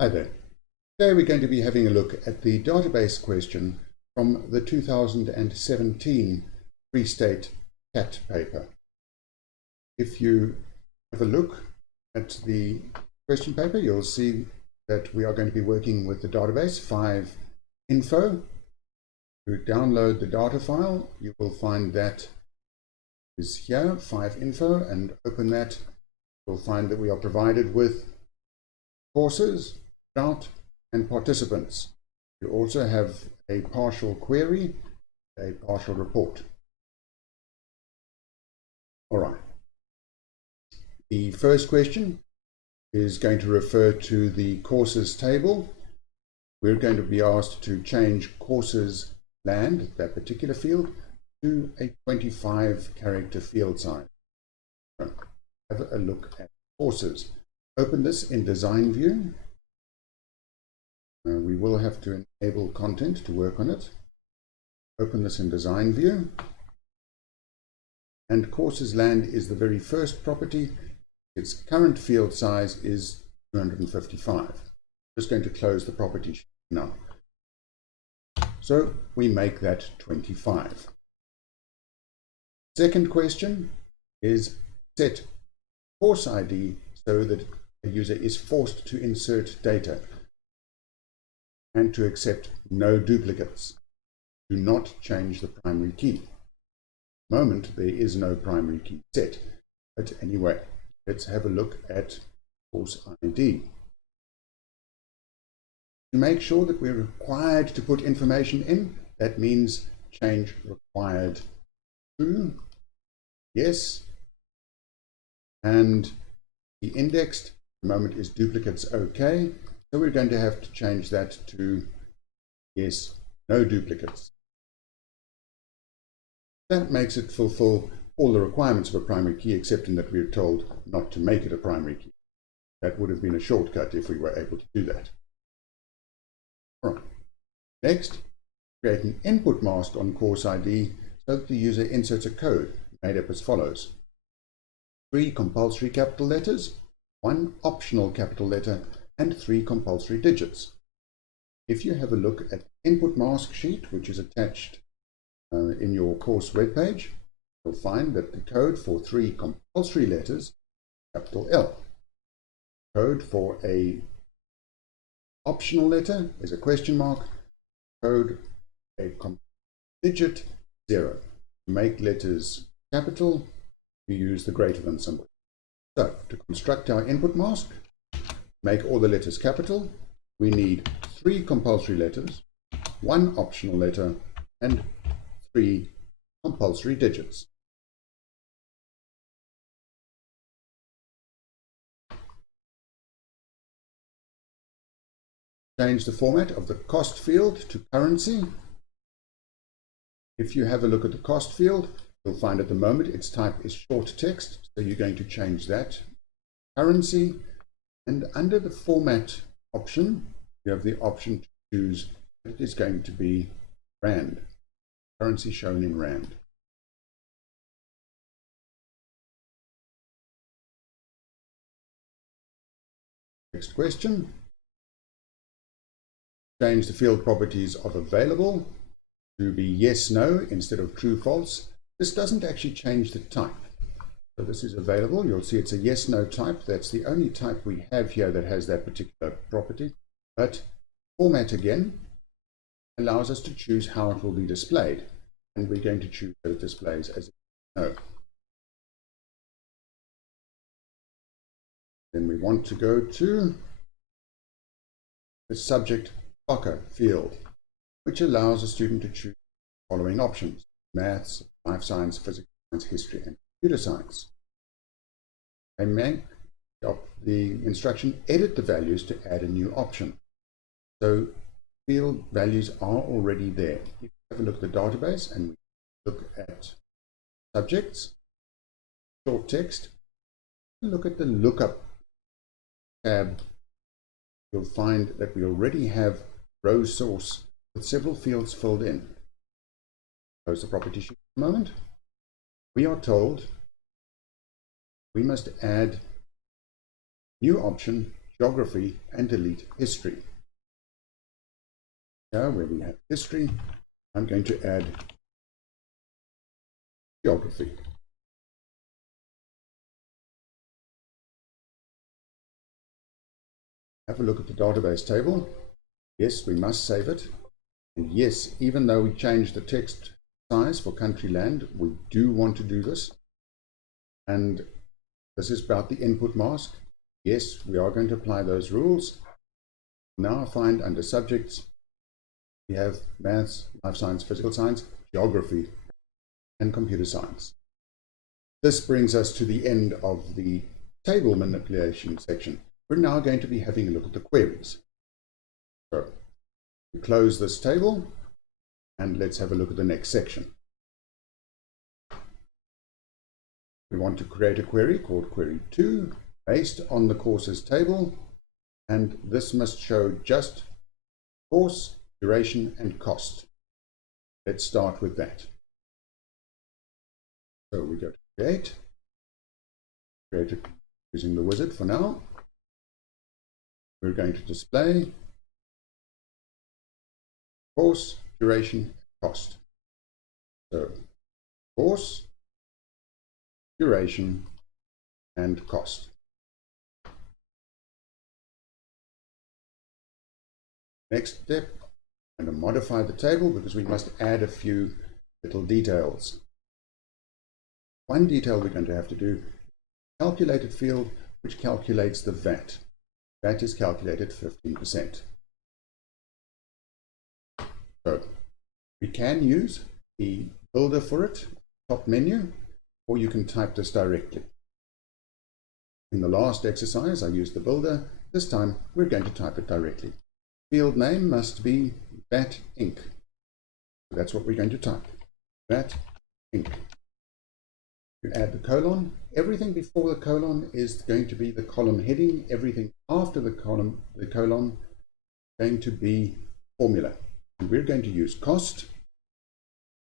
Hi there. Today we're going to be having a look at the database question from the 2017 Free State CAT paper. If you have a look at the question paper, you'll see that we are going to be working with the database 5info. To download the data file, you will find that is here, 5info, and open that. You'll find that we are provided with courses, drought, and participants. You also have a partial query, a partial report. All right. The first question is going to refer to the courses table. We're going to be asked to change courses land, that particular field, to a 25 character field size. So, have a look at courses. Open this in design view. We will have to enable content to work on it. Open this in design view. And courses land is the very first property. Its current field size is 255. Just going to close the property now. So we make that 25. Second question is set course ID so that a user is forced to insert data and to accept no duplicates. Do not change the primary key. At the moment, there is no primary key set. But anyway, let's have a look at course ID. To make sure that we're required to put information in, that means change required to yes. And the indexed at the moment is duplicates okay. So we're going to have to change that to yes, no duplicates. That makes it fulfill all the requirements of a primary key, except in that we're told not to make it a primary key. That would have been a shortcut if we were able to do that. All right. Next, create an input mask on course ID so that the user inserts a code made up as follows: 3 compulsory capital letters, 1 optional capital letter, and 3 compulsory digits. If you have a look at the input mask sheet, which is attached in your course webpage, you'll find that the code for 3 compulsory letters, capital L. Code for a optional letter is a question mark. Code a digit 0. To make letters capital, you use the greater than symbol. So to construct our input mask, make all the letters capital, we need 3 compulsory letters, 1 optional letter, and 3 compulsory digits. Change the format of the cost field to currency. If you have a look at the cost field, you'll find at the moment its type is short text, so you're going to change that to currency. And under the format option, you have the option to choose that it is going to be Rand, currency shown in Rand. Next question. Change the field properties of available to be yes, no instead of true, false. This doesn't actually change the type. So this is available. You'll see it's a yes, no type. That's the only type we have here that has that particular property. But format again allows us to choose how it will be displayed. And we're going to choose that it displays as no. Then we want to go to the subject blocker field, which allows a student to choose the following options: maths, life science, physics science, history, and computer science. I make the instruction edit the values to add a new option. So field values are already there. If you have a look at the database and we look at subjects, short text, look at the lookup tab, you'll find that we already have row source with several fields filled in. Close the property sheet for a moment. We are told we must add new option, geography and delete history. Here where we have history, I'm going to add geography. Have a look at the database table. Yes, we must save it. And yes, even though we changed the text size for country land, we do want to do this. And this is about the input mask. Yes, we are going to apply those rules. Now find under subjects, we have maths, life science, physical science, geography, and computer science. This brings us to the end of the table manipulation section. We're now going to be having a look at the queries. So we close this table and let's have a look at the next section. We want to create a query called query 2 based on the courses table, and this must show just course, duration, and cost. Let's start with that. So we go to create it using the wizard for now. We're going to display course, duration, cost. So course, duration, and cost. Next step, I'm going to modify the table because we must add a few little details. One detail we're going to have to do, calculated field which calculates the VAT. VAT is calculated 15%. So we can use the builder for it, top menu, or you can type this directly. In the last exercise, I used the builder. This time, we're going to type it directly. Field name must be VAT Inc. So that's what we're going to type, VAT Inc. You add the colon. Everything before the colon is going to be the column heading. Everything after the colon going to be formula. And we're going to use cost.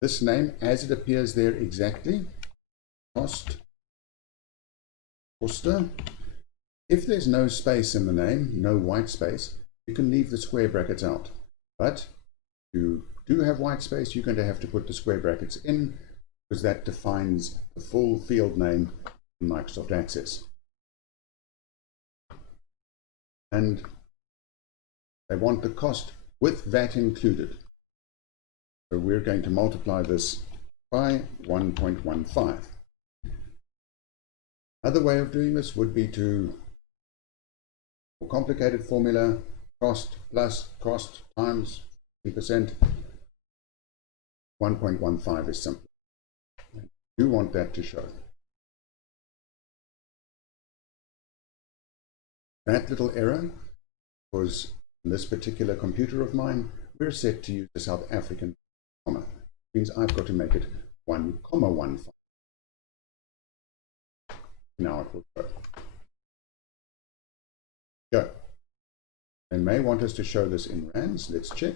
This name as it appears there exactly. Cost. Coster. If there's no space in the name, no white space, you can leave the square brackets out. But if you do have white space, you're going to have to put the square brackets in, because that defines the full field name in Microsoft Access. And they want the cost with VAT included. So we're going to multiply this by 1.15. Another way of doing this would be to, for complicated formula, cost plus cost times 50%. 1.15 is simple. You want that to show. That little error was in this particular computer of mine, we're set to use the South African comma. It means I've got to make it 1,15. Now it will go. Go. They may want us to show this in rands. Let's check.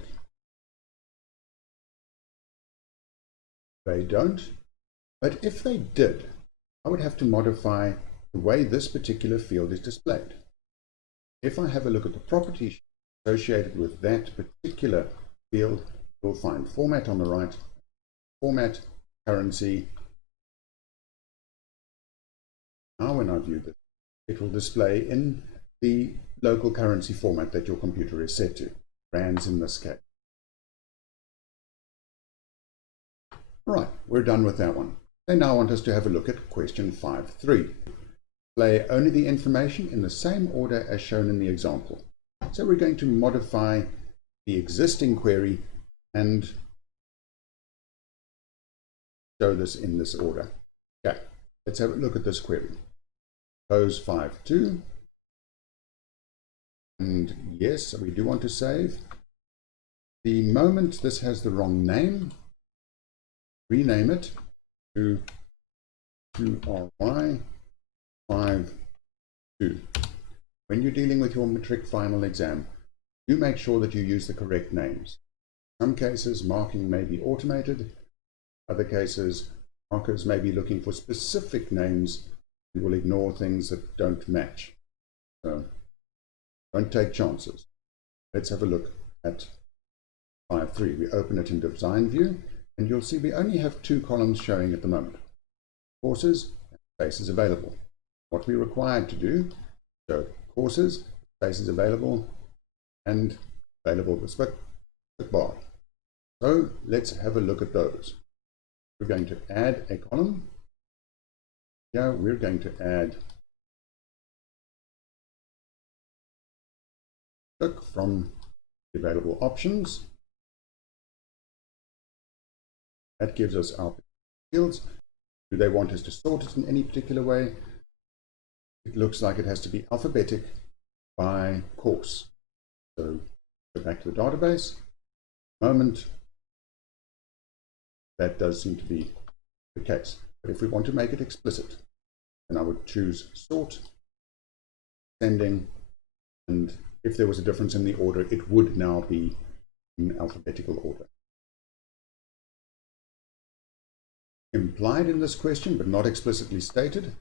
They don't. But if they did, I would have to modify the way this particular field is displayed. If I have a look at the properties associated with that particular field, you'll find format on the right, format, currency. Now when I view this, it will display in the local currency format that your computer is set to, rands in this case. All right, we're done with that one. They now want us to have a look at question 5.3. Display only the information in the same order as shown in the example. So we're going to modify the existing query and show this in this order. Okay, let's have a look at this query. Close 5.2. And yes, we do want to save. The moment this has the wrong name, rename it to RY 5.2. When you're dealing with your matric final exam, do make sure that you use the correct names. In some cases, marking may be automated. Other cases, markers may be looking for specific names and will ignore things that don't match. So Don't take chances. Let's have a look at 5.3. We open it in design view, and you'll see we only have 2 columns showing at the moment. Courses and spaces available. What we're required to do, show courses, spaces available, and available with split bar. So let's have a look at those. We're going to add a column. Here we're going to add look from the available options. That gives us our fields. Do they want us to sort it in any particular way? It looks like it has to be alphabetic by course. So go back to the database. Moment, that does seem to be the case. But if we want to make it explicit, then I would choose sort, sending, and if there was a difference in the order, it would now be in alphabetical order. Implied in this question, but not explicitly stated,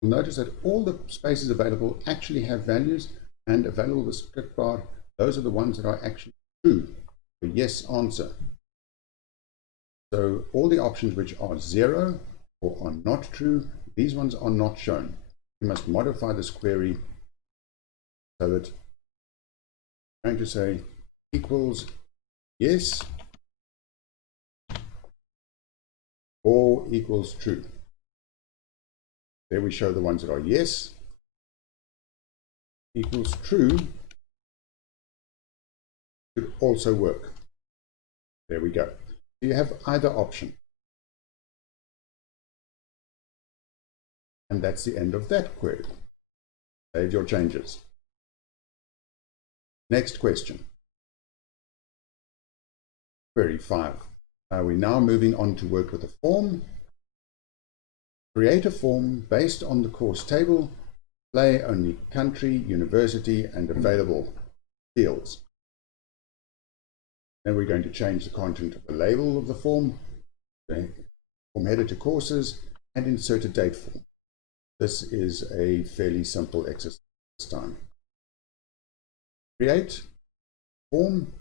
you'll notice that all the spaces available actually have values, and available with split bar, those are the ones that are actually true, the yes answer. So all the options which are 0 or are not true, these ones are not shown. We must modify this query so that I'm going to say equals yes or equals true. There we show the ones that are yes, equals true, could also work. There we go. So you have either option. And that's the end of that query. Save your changes. Next question. Query 5. We're now moving on to work with a form. Create a form based on the course table. Display only country, university, and available fields. Then we're going to change the content of the label of the form, form header to courses, and insert a date form. This is a fairly simple exercise this time. Create form.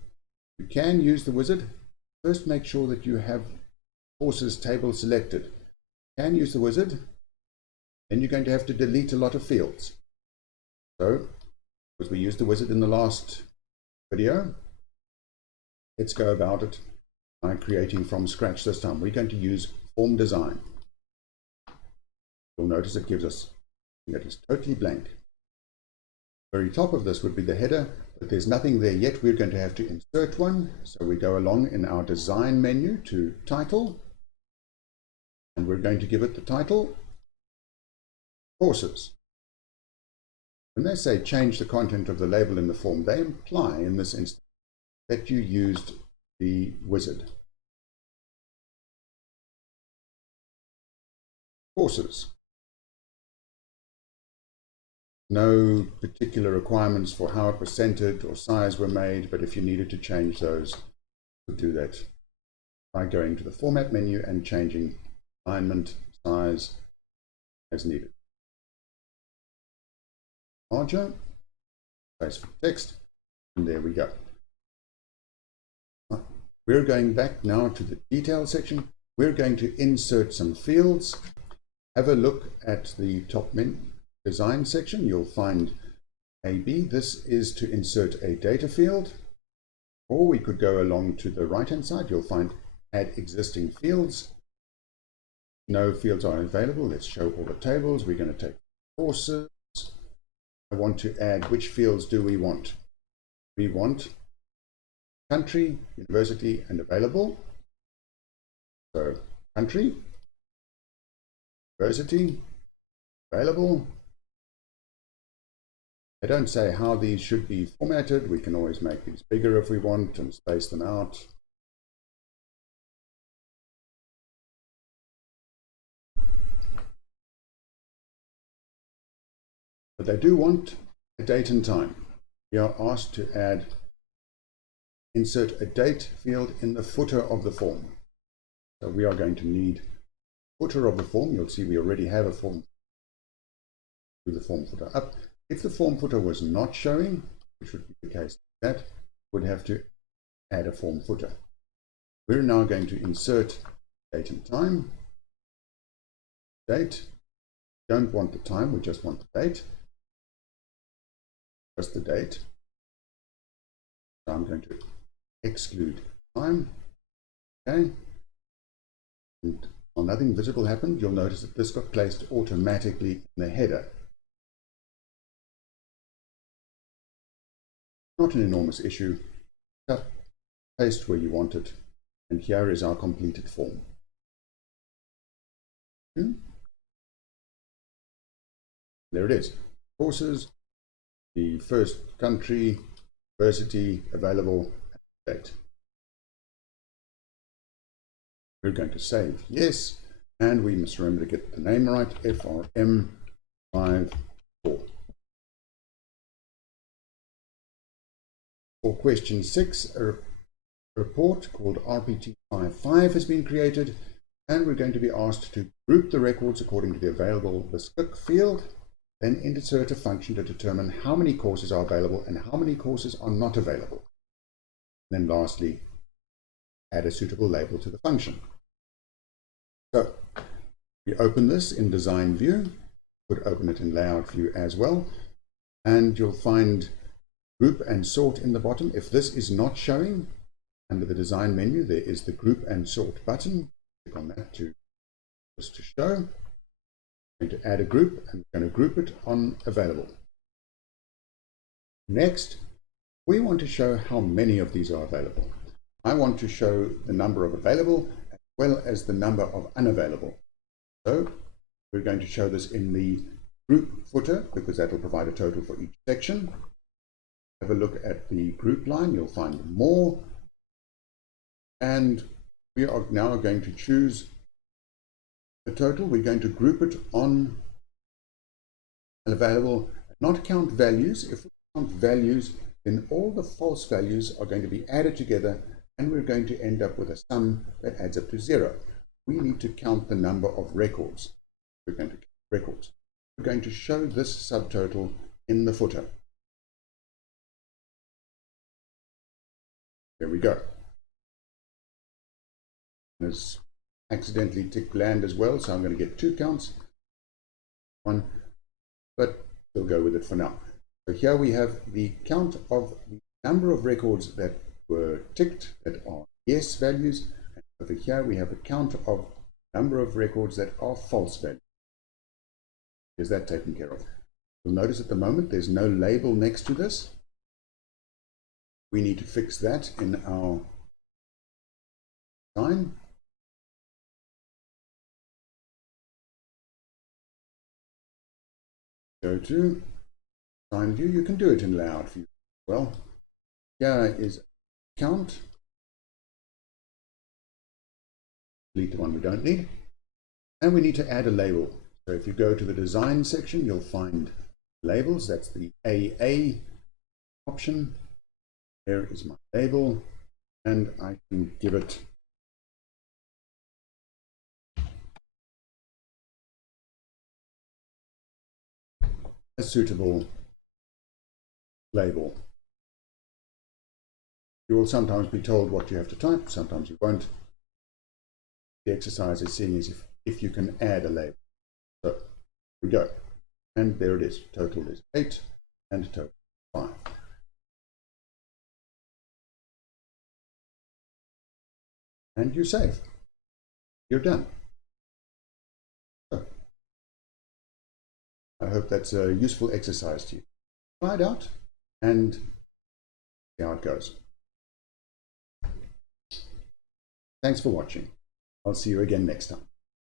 You can use the wizard. First, make sure that you have courses table selected. You can use the wizard. Then you're going to have to delete a lot of fields. So, because we used the wizard in the last video, let's go about it by creating from scratch this time. We're going to use form design. You'll notice it gives us that is totally blank. The very top of this would be the header, but there's nothing there yet. We're going to have to insert one. So we go along in our design menu to title, and we're going to give it the title courses. When they say change the content of the label in the form, they imply in this instance that you used the wizard. Courses. No particular requirements for how it was centered or size were made, but if you needed to change those, you could do that by going to the format menu and changing alignment, size as needed. Larger, space for text, and there we go. We're going back now to the detail section. We're going to insert some fields. Have a look at the top menu. Design section, you'll find AB. This is to insert a data field, or we could go along to the right hand side. You'll find add existing fields. No fields are available. Let's show all the tables. We're going to take courses. I want to add, which fields do we want? We want country, university, and available. So country, university, available. They don't say how these should be formatted. We can always make these bigger if we want and space them out. But they do want a date and time. We are asked to insert a date field in the footer of the form. So we are going to need footer of the form. You'll see we already have a form. Do the form footer up. If the form footer was not showing, which would be the case, that would have to add a form footer. We're now going to insert date and time. Date. Don't want the time, we just want the date. Just the date. So I'm going to exclude time. Okay. And while nothing visible happened, you'll notice that this got placed automatically in the header. Not an enormous issue. Cut, paste where you want it, and here is our completed form. There it is. Courses, the first country, university, available, date. We're going to save yes, and we must remember to get the name right, FRM54. For question 6, a report called RPT55 has been created, and we're going to be asked to group the records according to the available bespoke field, then insert a function to determine how many courses are available and how many courses are not available. And then lastly, add a suitable label to the function. So we open this in design view, could open it in layout view as well, and you'll find group and sort in the bottom. If this is not showing, under the design menu there is the group and sort button. Click on that to show. I'm going to add a group and we're going to group it on available. Next, we want to show how many of these are available. I want to show the number of available as well as the number of unavailable. So we're going to show this in the group footer because that will provide a total for each section. Have a look at the group line, you'll find more, and we are now going to choose the total. We're going to group it on available, not count values. If we count values, then all the false values are going to be added together and we're going to end up with a sum that adds up to 0. We need to count the number of records. We're going to count records. We're going to show this subtotal in the footer. There we go. There's accidentally ticked bland as well, so I'm going to get 2 counts. 1, but we'll go with it for now. So here we have the count of the number of records that were ticked that are yes values, and over here we have a count of number of records that are false values. Is that taken care of? You'll notice at the moment there's no label next to this. We need to fix that in our design. Go to design view. You can do it in layout view as well. Here is count. Delete the one we don't need. And we need to add a label. So if you go to the design section, you'll find labels. That's the AA option. There is my label, and I can give it a suitable label. You will sometimes be told what you have to type, sometimes you won't. The exercise is seeing as if you can add a label. So here we go, and there it is. Total is 8 and total 5. And you save. You're done. So, I hope that's a useful exercise to you. Try it out and see how it goes. Thanks for watching. I'll see you again next time.